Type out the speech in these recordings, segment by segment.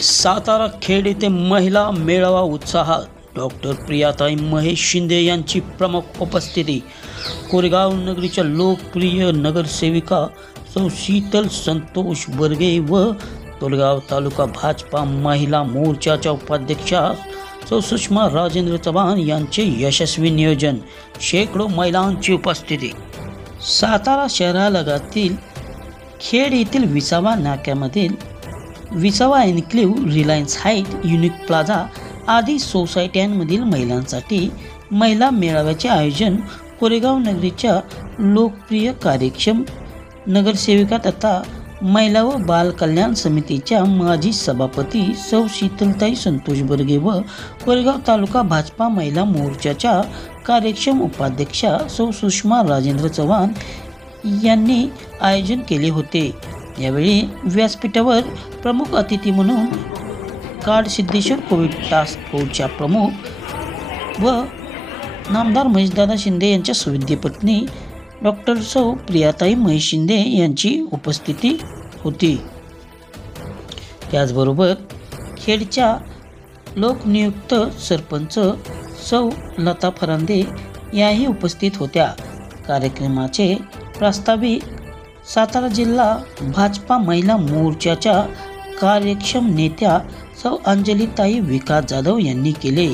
सातारा खेड येथे महिला मेळावा उत्साहात डॉक्टर प्रियाताई महेश शिंदे यांची प्रमुख उपस्थिती। कोरेगाव नगरीच्या लोकप्रिय नगरसेविका सौ शीतल संतोष बर्गे व तोलगाव तालुका भाजपा महिला मोर्चाच्या उपाध्यक्षा सौ सुषमा राजेंद्र चव्हाण यांचे यशस्वी नियोजन, शेकडो महिलांची उपस्थिती। सातारा शहरालगतील खेड येथील विसावा नाक्यामधील विसावा enclave, Reliance height, unique plaza आदी सोसायट्यांमधील महिलांसाठी महिला मेळाव्याचे आयोजन कोरेगाव नगरीच्या लोकप्रिय कार्यक्षम नगरसेविका तथा महिला व बाल कल्याण समितीच्या माजी सभापती सौ शीतलताई संतोष बर्गे व कोरेगाव तालुका भाजपा महिला मोर्चाच्या कार्यक्षम उपाध्यक्षा सौ सुषमा राजेंद्र चव्हाण यांनी आयोजन केले होते। यावेळी व्यासपीठावर प्रमुख अतिथी म्हणून कार्ड सिद्धेश्वर कोविड टास्क फोर्सच्या प्रमुख व नामदार महेशदादा शिंदे यांच्या सुविद्य पत्नी डॉक्टर सौ प्रियाताई महेश शिंदे यांची उपस्थिती होती। त्याचबरोबर खेडच्या लोकनियुक्त सरपंच सौ लता फरांदे याही उपस्थित होत्या। कार्यक्रमाचे प्रास्ताविक सातारा जिल्हा भाजपा महिला मोर्चाच्या कार्यक्षम नेत्या सौ अंजलीताई विकास जाधव यांनी केले।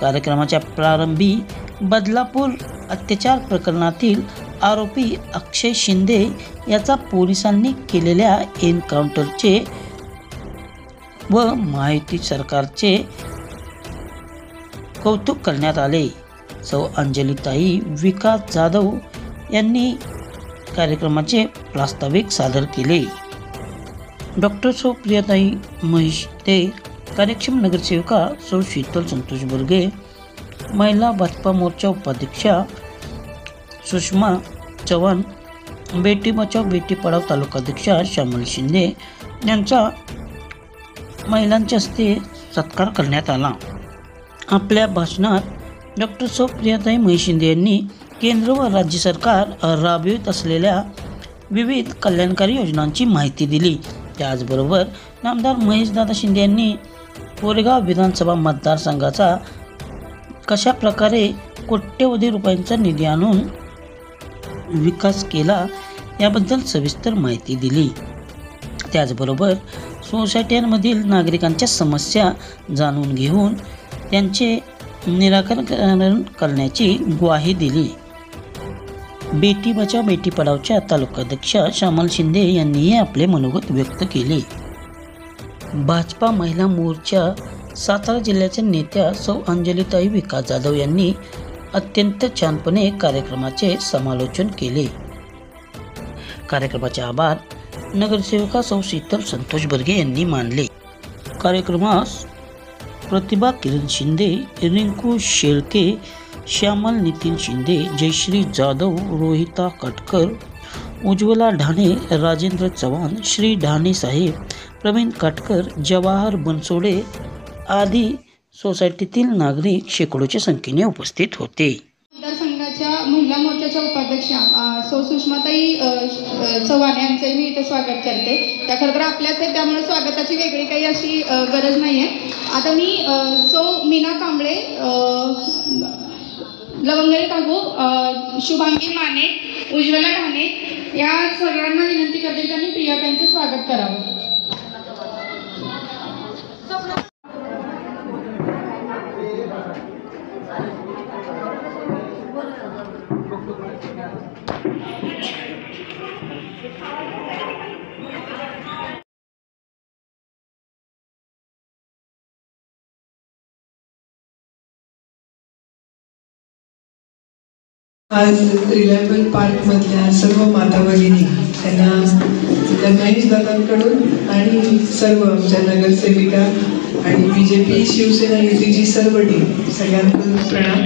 कार्यक्रमाच्या प्रारंभी बदलापूर अत्याचार प्रकरणातील आरोपी अक्षय शिंदे याचा पोलिसांनी केलेल्या एन्काउंटरचे व महायुती सरकारचे कौतुक करण्यात आले। सौ अंजलीताई विकास जाधव यांनी कार्यक्रमाचे प्रास्ताविक सादर केले। डॉक्टर सौ प्रियाताई महेश ते कार्यक्षम नगरसेविका सौ शीतल संतोष बर्गे, महिला भाजपा मोर्चा उपाध्यक्षा सुषमा चव्हाण, बेटी बचाव बेटी पढाव तालुकाध्यक्षा श्यामल शिंदे यांचा महिलांच्या हस्ते सत्कार करण्यात आला। आपल्या भाषणात डॉक्टर सौ प्रियाताई महेश शिंदे यांनी केंद्र व राज्य सरकार राबवित असलेल्या विविध कल्याणकारी योजनांची माहिती दिली। त्याचबरोबर नामदार महेशदादा शिंदे यांनी कोरेगाव विधानसभा मतदारसंघाचा कशा प्रकारे कोट्यवधी रुपयांचा निधी आणून विकास केला याबद्दल सविस्तर माहिती दिली। त्याचबरोबर सोसायट्यांमधील नागरिकांच्या समस्या जाणून घेऊन त्यांचे निराकरण करण्याची ग्वाही दिली। बेटी बचाव बेटी पढावच्या तालुकाध्यक्षा श्यामल शिंदे यांनीही आपले मनोगत व्यक्त केले। भाजपा महिला मोर्चा सातारा जिल्ह्याच्या नेत्या सौ अंजलीताई विकास जाधव यांनी अत्यंत छानपणे कार्यक्रमाचे समालोचन केले। कार्यक्रमाचे आभार नगरसेविका सौ शीतल संतोष बर्गे यांनी मानले। कार्यक्रमास प्रतिभा किरण शिंदे, रिंकू शेळके, श्यामल नितीन शिंदे, जयश्री जाधव, रोहिता कटकर, उज्ज्वला ढाणे, राजेंद्र चव्हाण, श्री ढाणे साहेब, प्रवीण काटकर, जवाहर बनसोडे आदी सोसायटीतील नागरिक शेकडोच्या संख्येने उपस्थित होते। मतदारसंघाच्या महिला मोर्चाच्या उपाध्यक्षा सौ सुषमाताई चव्हाण यांचे मी इथे स्वागत करते। त्या खरं तर आपल्याच आहे, त्यामुळे स्वागताची वेगळी काही अशी गरज नाही आहे। आता मी सौ मीना कांबळे, लवंगरे काकू, शुभांगी माने, उज्ज्वला ढाणे या सर्वांना विनंती करते की त्यांनी प्रियाताईंचे स्वागत करावं। आज रिलायबल पार्कमधल्या सर्व माता भगिनी त्यांना महेश दादांकडून आणि सर्व आमच्या नगरसेविका आणि BJP शिवसेना युतीची सर्व टीम सगळ्यांकडून प्रणाम।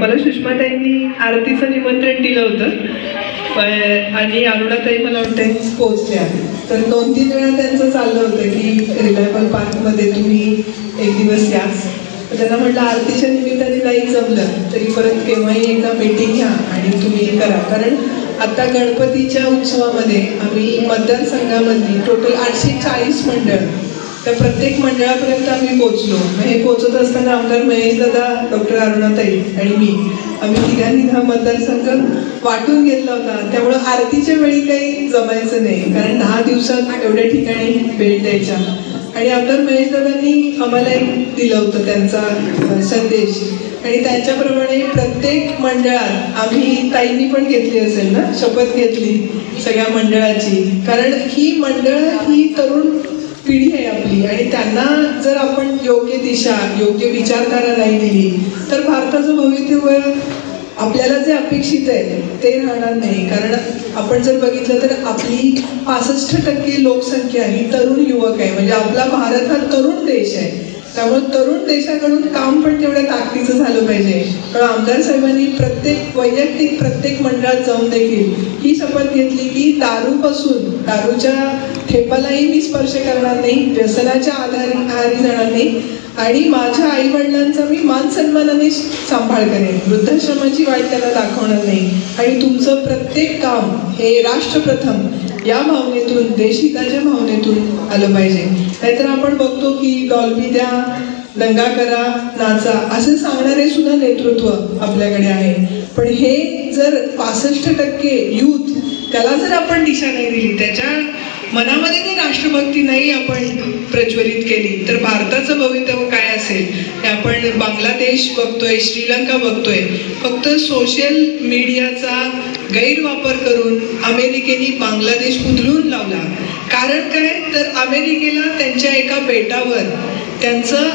मला सुषमाताईंनी आरतीचं निमंत्रण दिलं होतं आणि अरुणाताई मला वाटतं पोहोचल्या, तर 2-3 वेळा त्यांचं चाललं होतं की रिलायबल पार्कमध्ये तुम्ही एक दिवस या। त्यांना म्हटलं आरतीच्या निमित्ताने नाही जमलं तरी परत केव्हाही एकदा मीटिंग घ्या आणि तुम्ही करा, कारण आता गणपतीच्या उत्सवामध्ये आम्ही मतदारसंघामधली टोटल 840 मंडळ, त्या प्रत्येक मंडळापर्यंत आम्ही पोहोचलो. हे पोहोचत असताना आमदार महेश दादा, डॉक्टर अरुणाताई आणि मी, आम्ही तिघांनी हा मतदारसंघ वाटून घेतला होता. त्यामुळं आरतीच्या वेळी काही जमायचं नाही, कारण 10 दिवसात एवढ्या ठिकाणी भेट द्यायच्या. आणि आमदार महेश दादांनी आम्हाला एक दिलं होतं त्यांचा संदेश, आणि त्यांच्याप्रमाणे प्रत्येक मंडळात आम्ही, ताईंनी पण घेतली असेल ना शपथ घेतली सगळ्या मंडळाची, कारण ही मंडळ ही तरुण पिढी आहे आपली, आणि त्यांना जर आपण योग्य दिशा, योग्य विचारधारा नाही दिली तर भारताचं भवितव्य आपल्याला जे अपेक्षित आहे ते राहणार नाही. कारण आपण जर बघितलं तर आपली 65% लोकसंख्या ही तरुण युवक आहे, म्हणजे आपला भारत हा तरुण देश आहे. त्यामुळे तरुण देशाकडून काम पण तेवढ्या ताकदीचं झालं पाहिजे. पण आमदार साहेबांनी वैयक्तिक प्रत्येक मंडळात जाऊन देखील ही शपथ घेतली की दारूच्या ठेपालाही मी स्पर्श करणार नाही, व्यसनाच्या आहारी जाणार नाही, आणि माझ्या आई वडिलांचा मी मान सन्मानाने सांभाळ करेन, वृद्धाश्रमाची वाट त्यांना दाखवणार नाही, आणि तुमचं प्रत्येक काम हे राष्ट्रप्रथम या भावनेतून, देशहिताच्या भावनेतून आलं पाहिजे. नाहीतर आपण बघतो की डॉल्बी द्या, दंगा करा, नाचा असे सांगणारे सुद्धा नेतृत्व आपल्याकडे आहे. पण हे जर 65% यूथ, त्याला जर आपण दिशा नाही दिली, त्याच्या मनामध्ये जर राष्ट्रभक्ती नाही आपण प्रज्वलित केली, तर भारताचं भवितव्य काय असेल. हे आपण बांगलादेश बघतोय, श्रीलंका बघतोय. फक्त सोशल मीडियाचा गैरवापर करून अमेरिकेने बांगलादेश उधळून लावला. कारण काय, तर अमेरिकेला त्यांच्या एका बेटावर त्यांचं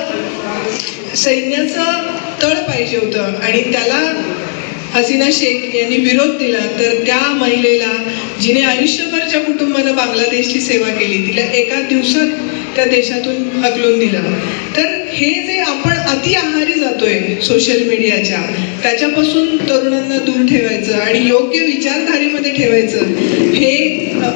सैन्याचं तळ पाहिजे होतं, आणि त्याला हसीना शेख यांनी विरोध दिला. तर त्या महिलेला, जिने आयुष्यभरच्या कुटुंबानं बांगलादेशची सेवा केली, तिला एका दिवसात त्या देशातून हकलून दिलं. तर हे जे आपण अति आहारी जातोय सोशल मीडियाच्या, त्याच्यापासून तरुणांना दूर ठेवायचं आणि योग्य विचारधारेमध्ये ठेवायचं, हे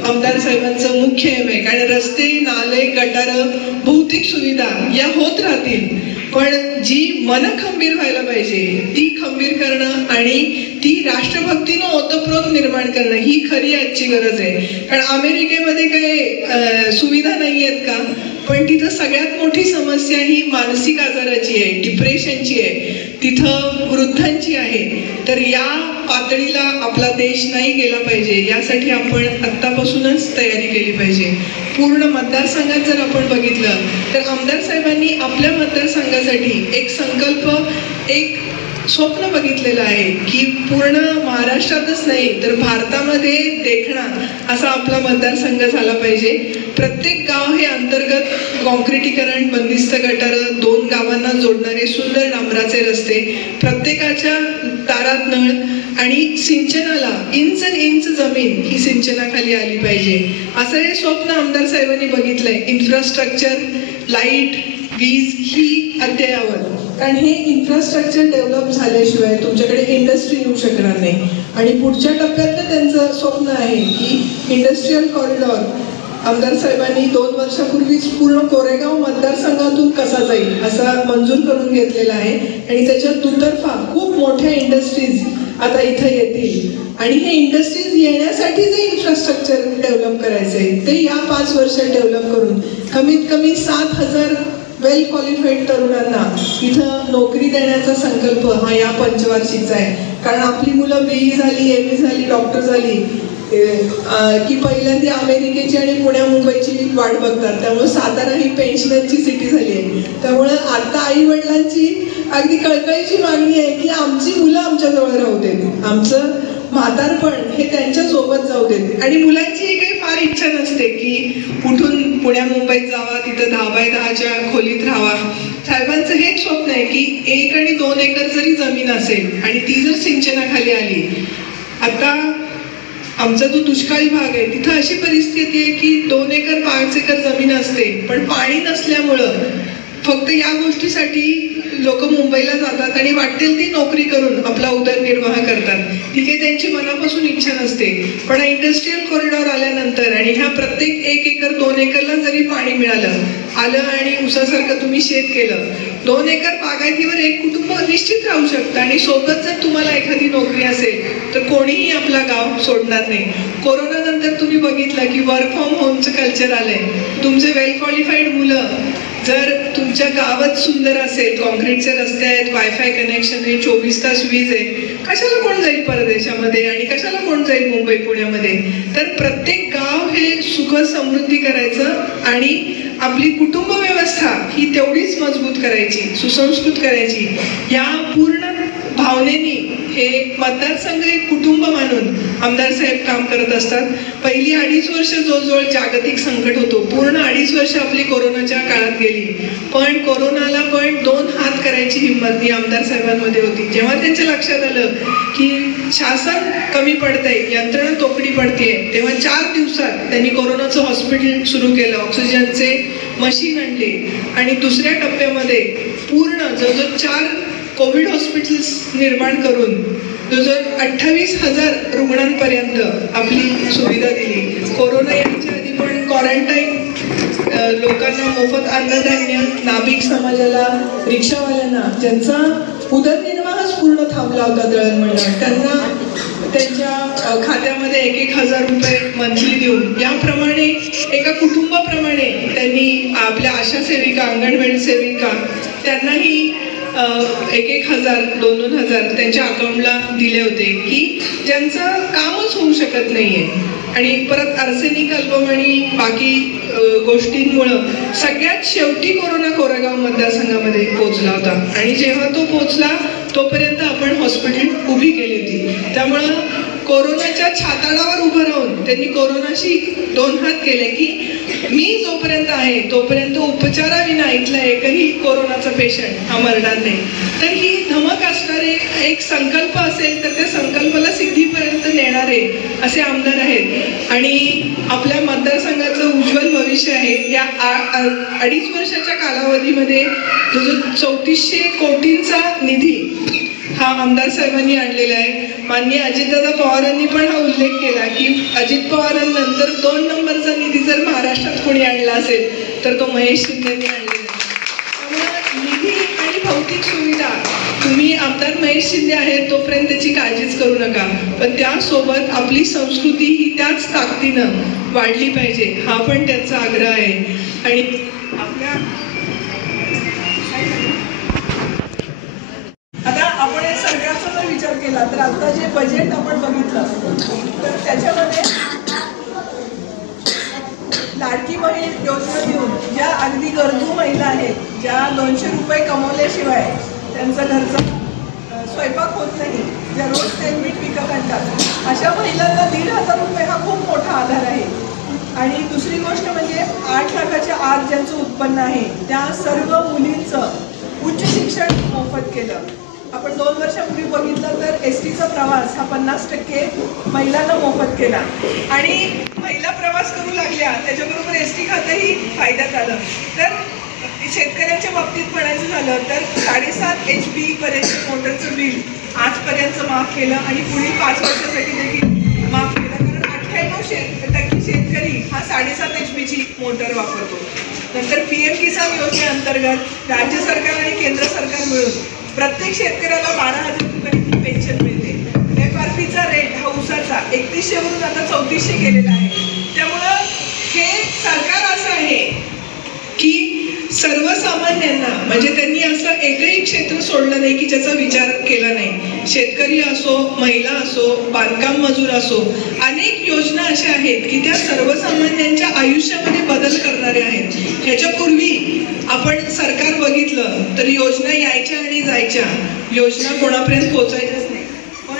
आमदार साहेबांचं मुख्य एम आहे. कारण रस्ते, नाले, गटारं, भौतिक सुविधा या होत राहतील, पण जी मन खंबीर व्हायला पाहिजे ती खंबीर करणं आणि ती राष्ट्रभक्तीनं ओतप्रोत निर्माण करणं ही खरी आजची गरज आहे. कारण अमेरिकेमध्ये काही सुविधा नाही आहेत का, पण तिथं सगळ्यात मोठी समस्या ही मानसिक आजाराची आहे, डिप्रेशनची आहे, तिथं वृद्धांची आहे. तर या पातळीला आपला देश नाही गेला पाहिजे, यासाठी आपण आत्तापासूनच तयारी केली पाहिजे. पूर्ण मतदारसंघात जर आपण बघितलं तर आमदार साहेबांनी आपल्या मतदारसंघासाठी एक संकल्प, एक स्वप्न बघितलेलं आहे की पूर्ण महाराष्ट्रातच नाही तर भारतामध्ये देखणा असा आपला मतदारसंघ झाला पाहिजे. प्रत्येक गाव हे अंतर्गत कॉन्क्रिटीकरण, बंदिस्त गटार, 2 गावांना जोडणारे सुंदर डांबराचे रस्ते, प्रत्येकाच्या दारात नळ, आणि सिंचनाला इंच जमीन ही सिंचनाखाली आली पाहिजे, असं हे स्वप्न आमदार साहेबांनी बघितलंय. इन्फ्रास्ट्रक्चर, लाईट, वीज ही अद्ययावत. कारण हे इन्फ्रास्ट्रक्चर डेव्हलप झाल्याशिवाय तुमच्याकडे इंडस्ट्री येऊ शकणार नाही. आणि पुढच्या टप्प्यातलं त्यांचं स्वप्न आहे की इंडस्ट्रीयल कॉरिडॉर आमदार साहेबांनी 2 वर्षापूर्वीच पूर्ण कोरेगाव मतदारसंघातून कसा जाईल असा मंजूर करून घेतलेला आहे. आणि त्याच्यात दुतर्फा खूप मोठ्या इंडस्ट्रीज आता इथं येतील, आणि हे इंडस्ट्रीज येण्यासाठी जे इन्फ्रास्ट्रक्चर डेव्हलप करायचं आहे ते या 5 वर्षात डेव्हलप करून कमीत कमी 7,000 वेल क्वालिफाईड तरुणांना इथं नोकरी देण्याचा संकल्प हा या पंचवार्षिकचा आहे. कारण आपली मुलं BE झाली, ME झाली, डॉक्टर झाली की पहिल्यांदा अमेरिकेची आणि पुण्या मुंबईची वाट बघतात. त्यामुळे सातारा ही पेन्शनरची सिटी झाली आहे. त्यामुळे आता आई वडिलांची अगदी कळकळीची मागणी आहे की आमची मुलं आमच्याजवळ राहू देत, आमचं म्हातारपण हे त्यांच्या सोबत जाऊ देत. आणि मुलांची काही फार इच्छा नसते की उठून पुण्या मुंबईत जावा, तिथं 10x10च्या खोलीत राहावा. साहेबांचं हेच स्वप्न आहे की 1 आणि 2 एकर जरी जमीन असेल आणि ती जर सिंचनाखाली आली. आता आमचा जो दुष्काळी भाग आहे तिथं अशी परिस्थिती आहे की 2 एकर 5 एकर जमीन असते, पण पाणी नसल्यामुळं फक्त या गोष्टीसाठी लोक मुंबईला जातात आणि वाटेल ती नोकरी करून आपला उदरनिर्वाह करतात. ठीक आहे, त्यांची मनापासून इच्छा नसते, पण इंडस्ट्रीयल कॉरिडॉर आल्यानंतर आणि ह्या प्रत्येक 1 एकर 2 एकरला जरी पाणी मिळालं आणि उसासारखं तुम्ही शेत केलं, 2 एकर बागायतीवर एक कुटुंब निश्चित राहू शकतं. आणि सोबत जर तुम्हाला एखादी नोकरी असेल तर कोणीही आपला गाव सोडणार नाही. कोरोना नंतर तुम्ही बघितलं की वर्क फ्रॉम होमचं कल्चर आलंय. तुमचे वेल क्वालिफाईड मुलं जर तुमच्या गावात सुंदर असेल, कॉन्क्रीटचे रस्ते आहेत, वायफाय कनेक्शन आहे, 24 तास वीज आहे, कशाला कोण जाईल परदेशामध्ये आणि कशाला कोण जाईल मुंबई पुण्यामध्ये? तर प्रत्येक गाव हे सुख समृद्धी करायचं आणि आपली कुटुंब व्यवस्था ही तेवढीच मजबूत करायची, सुसंस्कृत करायची. या पूर्ण भावनेनी हे मतदारसंघ एक कुटुंब मानून आमदार साहेब काम करत असतात. पहिली 2.5 वर्ष जवळजवळ जागतिक संकट होतो. पूर्ण 2.5 वर्ष आपली कोरोनाच्या काळात गेली, पण कोरोनाला पण 2 हात करायची हिंमत ही आमदार साहेबांमध्ये होती. जेव्हा त्यांच्या लक्षात आलं की शासन कमी पडतंय, यंत्रणा तोकडी पडतेय, तेव्हा 4 दिवसात त्यांनी कोरोनाचं हॉस्पिटल सुरू केलं, ऑक्सिजनचे मशीन आणले आणि दुसऱ्या टप्प्यामध्ये पूर्ण जवळजवळ 4 कोविड हॉस्पिटल्स निर्माण करून जवळजवळ 28,000 रुग्णांपर्यंत आपली सुविधा दिली. कोरोना याच्या आधी पण क्वारंटाईन लोकांना मोफत अन्नधान्य, नाभिक समाजाला, रिक्षावाल्यांना ज्यांचा उदरनिर्वाहच पूर्ण थांबला होता दळणवळणात, त्यांना त्यांच्या खात्यामध्ये 1,000 रुपये मंथली देऊन याप्रमाणे एका कुटुंबाप्रमाणे त्यांनी आपल्या आशा सेविका, अंगणवाडी सेविका त्यांनाही 1,000, 2,000 त्यांच्या अकाउंटला दिले होते की ज्यांचं कामच होऊ शकत नाहीये. आणि परत आर्सेनिक अल्बम आणि बाकी गोष्टींमुळं सगळ्यात शेवटी कोरोना कोरेगाव मतदारसंघामध्ये पोहोचला होता आणि जेव्हा तो पोहोचला तोपर्यंत आपण हॉस्पिटल उभी केली होती. त्यामुळं कोरोनाच्या छाताडावर उभं राहून त्यांनी कोरोनाशी 2 हात केले की मी जोपर्यंत आहे तोपर्यंत उपचाराविना इथला एकही कोरोनाचा पेशंट हा मरणार नाही. तर ही धमक असणारे एक संकल्प असेल तर त्या संकल्पाला सिद्धीपर्यंत नेणारे असे आमदार आहेत आणि आपल्या मतदारसंघाचं उज्ज्वल भविष्य आहे. या 2.5 वर्षाच्या कालावधीमध्ये जो 3400 कोटींचा निधी हा आमदार साहेबांनी आणलेला आहे. माननीय अजितदादा पवारांनी पण हा उल्लेख केला की अजित पवारांनंतर 2 नंबरचा निधी जर महाराष्ट्रात कोणी आणला असेल तर तो महेश शिंदेंनी आणलेला आहे. त्यामुळे निधी आणि भौतिक सुविधा तुम्ही आमदार महेश शिंदे आहेत तोपर्यंत त्याची काळजीच करू नका, पण त्यासोबत आपली संस्कृती ही त्याच ताकदीनं वाढली पाहिजे हा पण त्यांचा आग्रह आहे. आणि आपल्या आता आपण सगळ्याचा जर विचार केला तर आता जे बजेट आपण बघितलं तर त्याच्यामध्ये लाडकी बहीण योजना देऊन ज्या अगदी गरजू महिला आहेत, ज्या 200 रुपये कमवल्याशिवाय त्यांचा घरचा स्वयंपाक होत नाही, ज्या रोज तेलमीठ पिकं काढतात, अशा महिलांना 1,500 रुपये हा खूप मोठा आधार आहे. आणि दुसरी गोष्ट म्हणजे 8 लाखाच्या आत ज्यांचं उत्पन्न आहे त्या सर्व मुलींचं उच्च शिक्षण मोफत केलं. आपण 2 वर्षापूर्वी बघितलं तर एसटीचा प्रवास हा 50% महिलांना मोफत केला आणि महिला प्रवास करू लागल्या त्याच्याबरोबर एसटी खातंही फायद्यात आलं. तर शेतकऱ्यांच्या बाबतीत म्हणायचं झालं तर 7.5 HP पर्यंत मोटरचं बिल आजपर्यंत माफ केलं आणि पुढील 5 वर्षासाठी देखील माफ केलं. कारण 98% शेतकरी हा 7.5 HPची मोटर वापरतो. नंतर PM किसान योजनेअंतर्गत राज्य सरकार आणि केंद्र सरकार मिळून प्रत्येक शेतकऱ्याला 12,000 रुपयांची पेन्शन मिळते. FRPचा रेट हा उसाचा 3100 वरून आता 3400 केलेला आहे. त्यामुळं हे सरकार असं आहे की सर्वसामान्यांना म्हणजे त्यांनी असं एकही क्षेत्र सोडलं नाही की ज्याचा विचार केला नाही. शेतकरी असो, महिला असो, बांधकाम मजूर असो, अनेक योजना अशा आहेत की त्या सर्वसामान्यांच्या आयुष्यामध्ये बदल करणाऱ्या आहेत. ह्याच्यापूर्वी आपण सरकार बघितलं तर योजना यायच्या आणि जायच्या, योजना कोणापर्यंत पोहोचायच्याच नाही. पण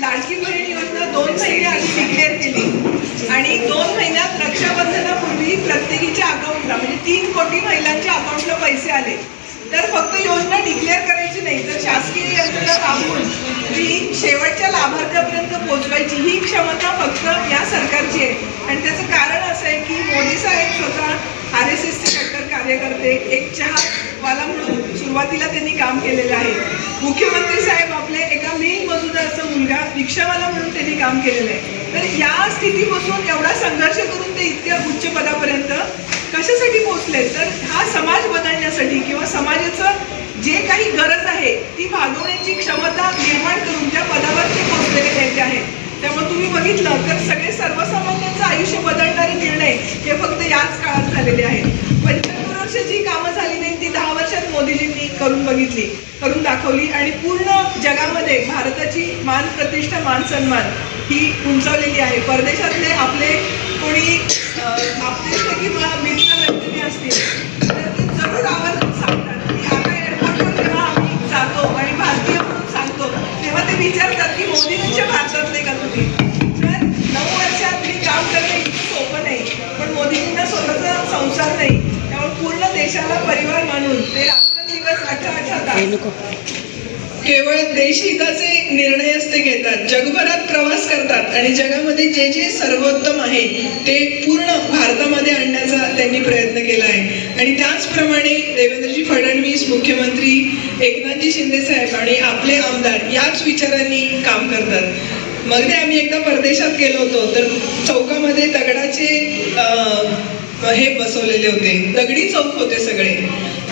लाडकी बहीण योजना 2 महिने आधी डिक्लेअर केली आणि 2 महिन्यात रक्षाबंधनापूर्वी प्रत्येकीच्या अकाउंटला म्हणजे 3 कोटी महिलांच्या अकाउंटला पैसे आले. तर फक्त योजना डिक्लेअर करायची नाही तर शासकीय यंत्रणा राबवून ती शेवटच्या लाभार्थ्यापर्यंत पोहोचवायची ही क्षमता फक्त या सरकारची आहे. आणि त्याचं कारण असं आहे की मोदी साहेब स्वतः RSSचे कट्टर कार्यकर्ते, एक चहावाला म्हणून सुरुवातीला त्यांनी काम केलेलं आहे. मुख्यमंत्री साहेब आपले एका मेन मजुराचा मुलगा रिक्षावाला म्हणून त्यांनी काम केलेलं आहे. तर या स्थितीपासून एवढा संघर्ष करून ते इतक्या उच्च पदापर्यंत कशासाठी पोहोचले? तर हा समाज बदलण्यासाठी किंवा समाजाचं जे काही गरज आहे ती भागवण्याची क्षमता निर्माण करून त्या पदावर ते पोहोचलेले नेते आहेत. त्यामुळे तुम्ही बघितलं तर सगळे सर्वसामान्यांचं आयुष्य बदलणारे निर्णय हे फक्त याच काळात झालेले आहेत. 75 वर्ष जी कामं झाली नाही ती 10 वर्षात मोदीजींनी करून दाखवली आणि पूर्ण जगामध्ये भारताची मान प्रतिष्ठा, मान सन्मान ही उंचावलेली आहे. परदेशातले आपले कोणी आपले किंवा मित्र मैत्रिणी असतील तर ते जरूर आवर्जून सांगतात की आता एअरपोर्टवर जेव्हा आम्ही जातो आणि भारतीय म्हणून सांगतो तेव्हा ते विचारतात की मोदींच्या भारतातले का तुम्ही? तर 9 वर्षात मी काम करणं इतकं सोपं नाही, पण मोदींना स्वतःचा संसार नाही, त्यामुळे पूर्ण देशाला परिवार मानून ते रात्रंदिवस 18 तास केवळ देशहिताचे निर्णयच ते घेतात. जगभरात प्रवास करतात आणि जगामध्ये जे जे सर्वोत्तम आहे ते पूर्ण भारतामध्ये आणण्याचा त्यांनी प्रयत्न केला आहे. आणि त्याचप्रमाणे देवेंद्रजी फडणवीस, मुख्यमंत्री एकनाथजी शिंदे साहेब आणि आपले आमदार याच विचारांनी काम करतात. मग ते आम्ही एकदा परदेशात गेलो होतो तर चौकामध्ये दगडाचे हे बसवलेले होते, दगडी चौक होते सगळे,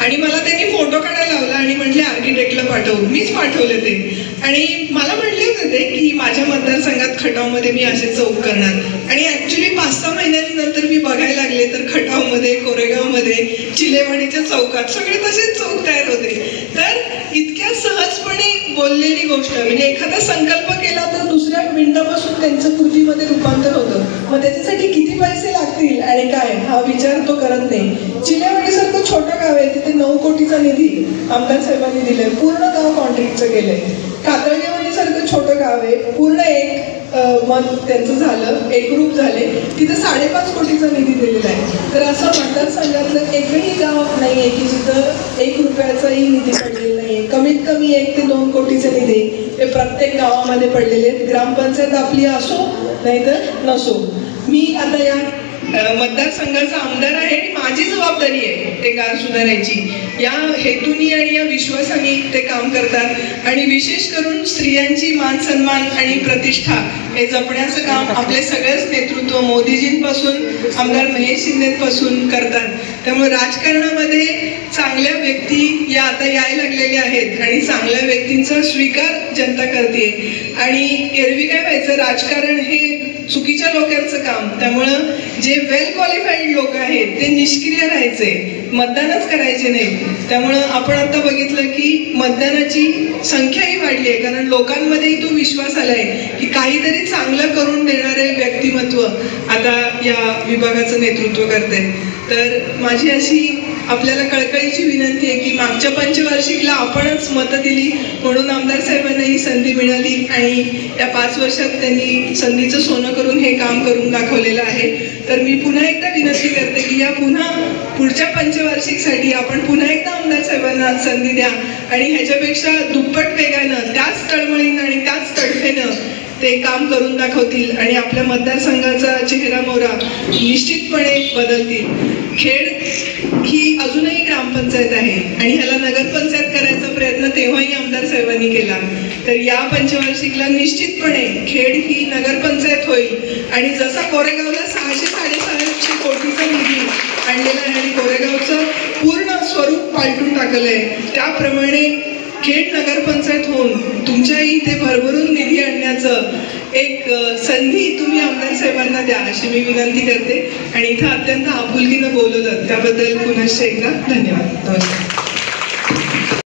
आणि मला त्यांनी फोटो काढायला लावला आणि म्हटले आर्किटेक्टला पाठवू. मीच पाठवले ते आणि मला म्हटले होते ते की माझ्या मतदारसंघात खटावमध्ये मी असे चौक करणार. आणि ऍक्च्युली 5-6 महिन्यांनंतर मी बघायला लागले तर खटावमध्ये, कोरेगावमध्ये, चिलेवाडीच्या चौकात सगळे तसेच चौक तयार होते. तर इतक्या सहजपणे बोललेली गोष्ट, म्हणजे एखादा संकल्प केला तर दुसऱ्या मिनिटापासून त्यांचं कृतीमध्ये रूपांतर होतं. मग त्याच्यासाठी किती पैसे लागतील आणि काय हा विचार तो करत नाही. चिलेवाडीसारखं छोटं गाव आहे, तिथे 9 कोटीचा निधी आमदार साहेबांनी दिलाय, पूर्ण गाव कॉन्ट्रॅक्टचं केलंय. कातळगेवाडीसारखं छोटं गाव आहे, पूर्ण एक मत त्यांचं झालं, एकरूप झाले, तिथं 5.5 कोटीचा निधी दिलेला आहे. तर असं मतदारसंघातलं एकही गाव नाहीये की जिथं 1 रुपयाचाही निधी पडलेला नाहीये. कमीत कमी 1 ते 2 कोटीचे निधी हे प्रत्येक गावामध्ये पडलेले आहेत. ग्रामपंचायत आपली असो नाहीतर नसो. मी आता या मतदारसंघाचा आमदार आहे आणि माझी जबाबदारी आहे ते गाव सुधारायची. या हेतूनी आणि या विश्वासाने ते काम करतात आणि विशेष करून स्त्रियांची मान सन्मान आणि प्रतिष्ठा हे जपण्याचं काम आपले सगळेच नेतृत्व मोदीजींपासून आमदार महेश शिंदेपासून करतात. त्यामुळे राजकारणामध्ये चांगल्या व्यक्ती या आता यायला लागलेल्या आहेत आणि चांगल्या व्यक्तींचा स्वीकार जनता करते. आणि एरवी काय व्हायचं, राजकारण हे चुकीच्या लोकांचं काम, त्यामुळं जे वेल क्वालिफाईड लोक आहेत ते निष्क्रिय राहायचे, मतदानच करायचे नाही. त्यामुळं आपण आता बघितलं की मतदानाची संख्याही वाढली आहे, कारण लोकांमध्येही तो विश्वास आलाय की काहीतरी चांगलं करून देणारे व्यक्तिमत्व आता या विभागाचं नेतृत्व करते. तर माझी अशी आपल्याला कळकळीची विनंती आहे की मागच्या पंचवार्षिकला आपणच मतं दिली म्हणून आमदार साहेबांना ही संधी मिळाली आणि या 5 वर्षात त्यांनी संधीचं सोनं करून हे काम करून दाखवलेलं आहे. तर मी पुन्हा एकदा विनंती करते की या पुढच्या पंचवार्षिकसाठी आपण पुन्हा एकदा आमदार साहेबांना संधी द्या आणि ह्याच्यापेक्षा दुप्पट वेगानं, त्याच तळमळीनं आणि त्याच तडफेनं ते काम करून दाखवतील आणि आपल्या मतदारसंघाचा चेहरा मोहरा निश्चितपणे बदलतील. खेड ही अजूनही ग्रामपंचायत आहे आणि ह्याला नगरपंचायत करायचा प्रयत्न तेव्हाही आमदार साहेबांनी केला. तर या पंचवार्षिकला निश्चितपणे खेड ही नगरपंचायत होईल आणि जसा कोरेगावला 600-650 कोटीचा निधी आणलेला आहे आणि कोरेगावचं पूर्ण स्वरूप पालटून टाकलंय, त्याप्रमाणे खेड नगरपंचायत होऊन तुमच्याही इथे भरभरून निधी आणण्याचं एक संधी तुम्ही आमदार साहेबांना द्या अशी मी विनंती करते. आणि इथं अत्यंत आपुलकीनं बोलवलं त्याबद्दल पुनश्च एकदा धन्यवाद. नमस्कार.